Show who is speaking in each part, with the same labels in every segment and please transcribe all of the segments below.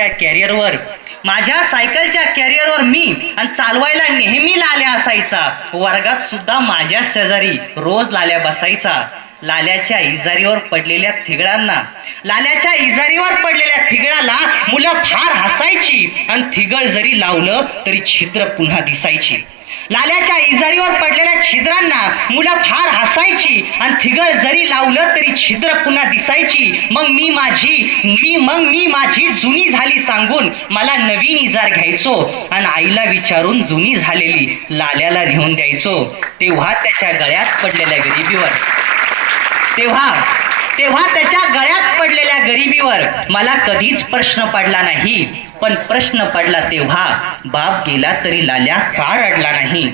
Speaker 1: त्या कॅरियरवर माझ्या सायकलच्या कॅरियरवर मी आणि चालवायला नेहमी लाल्या असायचा. वर्गात सुद्धा माझ्या शेजारी रोज लाल्या बसायचा. लाल्याच्या इजारीवर पडलेल्या थिगळांना. लाल्याच्या इजारीवर पडलेल्या थिगळाला मुलं फार हसायची आणि थिगळ जरी लावलं तरी छिद्र पुन्हा दिसायची. लाल्याच्या इजारीवर पडलेल्या छिद्रांना मुलं फार हसायची आणि थिगळ जरी लावलं तरी छिद्र पुन्हा दिसायची. मग मी माझी मी मग मी माझी जुनी सांगून मला नवीन इजार घ्यायचो आणि आईला विचारून जुनी झालेली लाल्याला घेऊन द्यायचो. तेव्हा त्याच्या गळ्यात पडलेल्या गरिबीवर. तेव्हा तेव्हा त्याच्या गळ्यात पडलेल्या गरिबीवर मला कधीच प्रश्न पडला नाही. पण प्रश्न पडला तेव्हा बाप गेला तरी लाल्या का रडला नाही.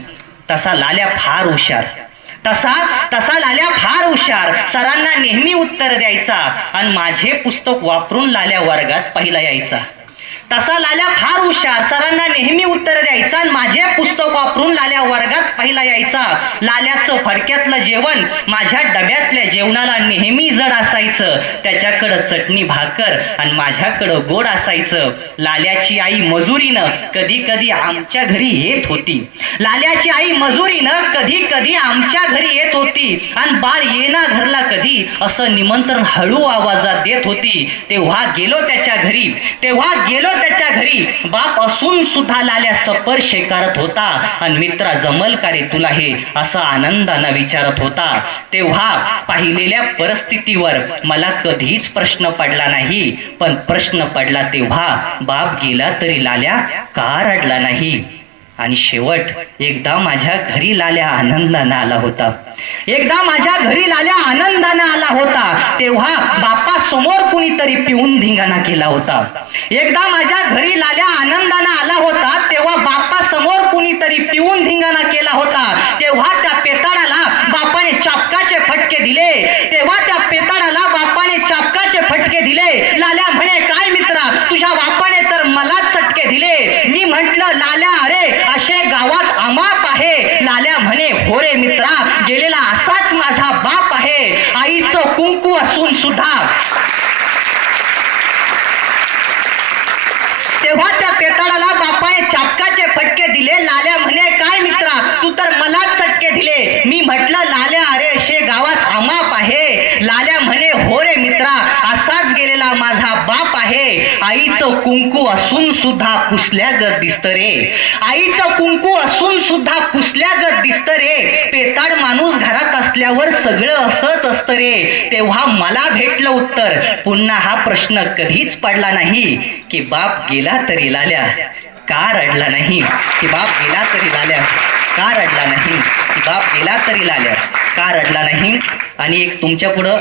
Speaker 1: तसा लाल्या फार हुशार. तसा तसा लाल्या फार हुशार. सरांना नेहमी उत्तर द्यायचा आणि माझे पुस्तक वापरून लाल्या वर्गात पहिला यायचा. तसा लाल्या फार हुशार. सरांना नेहमी उत्तर द्यायचा आणि माझे पुस्तक वापरून लाल्या वर्गात पहिला यायचा. लाल्याचं फडक्यातलं जेवण माझ्या डब्यातल्या जेवणाला नेहमी जड असायचं. त्याच्याकडं चटणी भाकर आणि माझ्याकडं गोड असायचं. लाल्याची आई मजुरीनं कधी कधी आमच्या घरी येत होती. लाल्याची आई मजुरीनं कधी कधी आमच्या घरी येत होती. आणि बाळ येना घरला कधी असं निमंत्रण हळू आवाजात देत होती. तेव्हा गेलो त्याच्या घरी. तेव्हा गेलो त्याच्या घरी बाप असून सुद्धा लाल्या सपर शेकारत होता आणि मित्रा जमल का रे तुला हे असं आनंदानं विचारत होता. तेव्हा पाहिलेल्या परिस्थितीवर मला कधीच प्रश्न पडला नाही. पण प्रश्न पडला तेव्हा बाप गेला तरी लाल्या का रडला नाही? आणि शेवट एकदा माझ्या घरी लाल्या आनंदानं आला होता. एकदा माझ्या घरी लाल्या आनंदानं आला होता. तेव्हा बापा समोर कुणीतरी पिऊन धिंगाणा केला होता. एकदा माझ्या घरी लाल्या आनंदानं आला होता. तेव्हा बापा समोर कुणीतरी पिऊन धिंगाणा केला होता. तेव्हा त्या पेताळाला बापाने चापकाचे फटके दिले. तेव्हा त्या पेताळाला बापाने चापकाचे फटके दिले लाल्या म्हणे काय मित्रा तुझ्या बापाने तर मलाच चटके दिले मी म्हंटल लाल्या अरे असे गावात अमाप आहे. लाल्या म्हणे होरे मित्रा गेलेला असाच माझा बाप आहे. आईचं कुंकू असून सुद्धा. तेव्हा त्या पेताळाला बापाने चापकाचे फटके दिले. लाल्या म्हणे काय मित्रा तू तर मलाच चटके दिले. मी म्हटलं लाल्या अरे शे गावात अमाप आहे लाल्या म्हणे हो रे मित्रा असाच गेलेला माझा बाप आहे आईचं कुंकू असून सुद्धा पुसल्यागत दिसत रे. आईचं कुंकू असून सुद्धा पुसल्यागत दिसत रे. पेताड माणूस घरात असल्यावर सगळं असंच असतं रे. तेव्हा मला भेटलं उत्तर. पुन्हा हा प्रश्न कधीच पडला नाही. की बाप गेला तरी लाल्या. का रडला नाही? की बाप गेला तरी लाल्या. का रडला नाही? की बाप गेला तरी लाल्या. का रडला नाही? आणि एक तुमच्या पुढं